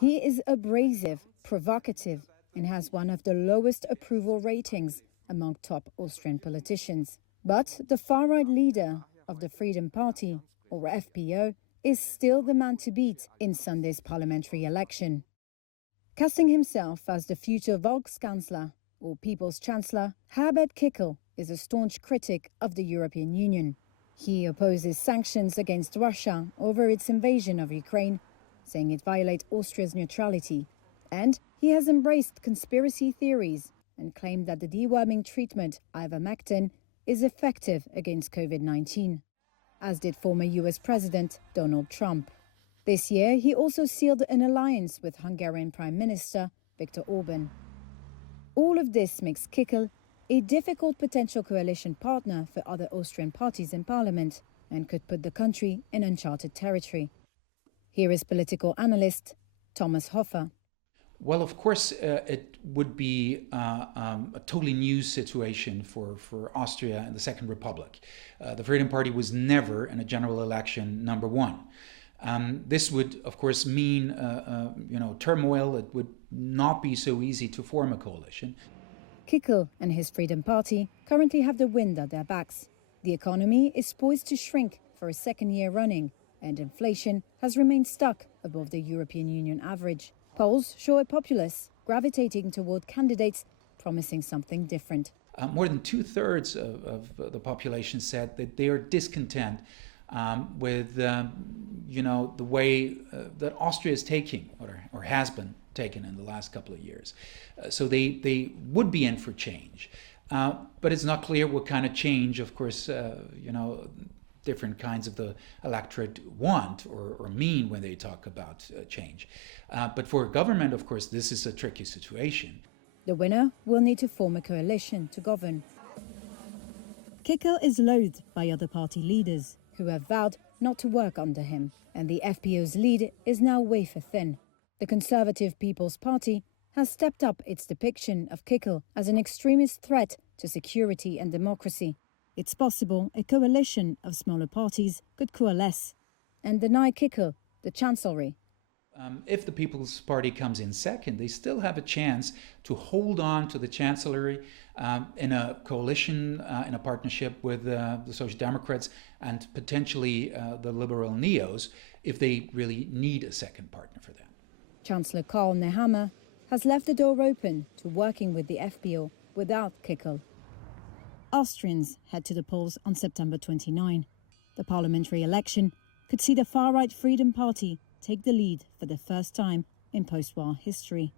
He is abrasive, provocative, and has one of the lowest approval ratings among top Austrian politicians. But the far-right leader of the Freedom Party, or FPO, is still the man to beat in Sunday's parliamentary election. Casting himself as the future Volkskanzler, or People's Chancellor, Herbert Kickl is a staunch critic of the European Union. He opposes sanctions against Russia over its invasion of Ukraine, saying it violates Austria's neutrality. And he has embraced conspiracy theories and claimed that the deworming treatment ivermectin is effective against COVID-19, as did former US President Donald Trump. This year, he also sealed an alliance with Hungarian Prime Minister Viktor Orban. All of this makes Kickl a difficult potential coalition partner for other Austrian parties in parliament and could put the country in uncharted territory. Here is political analyst Thomas Hofer. Well, of course, it would be a totally new situation for Austria and the Second Republic. The Freedom Party was never in a general election number one. This would, of course, mean turmoil. It would not be so easy to form a coalition. Kickl and his Freedom Party currently have the wind at their backs. The economy is poised to shrink for a second year running, and inflation has remained stuck above the European Union average. Polls show a populace gravitating toward candidates promising something different. More than 2/3 of the population said that they are discontent with the way that Austria is taking or has been taken in the last couple of years. So they would be in for change. But it's not clear what kind of change, of course, different kinds of the electorate want or mean when they talk about change. But for a government, of course, this is a tricky situation. The winner will need to form a coalition to govern. Kickl is loathed by other party leaders who have vowed not to work under him, and the FPO's lead is now wafer thin. The Conservative People's Party has stepped up its depiction of Kickl as an extremist threat to security and democracy. It's possible a coalition of smaller parties could coalesce and deny Kickl the chancellery. If the People's Party comes in second, they still have a chance to hold on to the chancellery in a coalition, in a partnership with the Social Democrats and potentially the Liberal Neos, if they really need a second partner for that. Chancellor Karl Nehammer has left the door open to working with the FPO without Kickl. Austrians head to the polls on September 29. The parliamentary election could see the far-right Freedom Party take the lead for the first time in post-war history.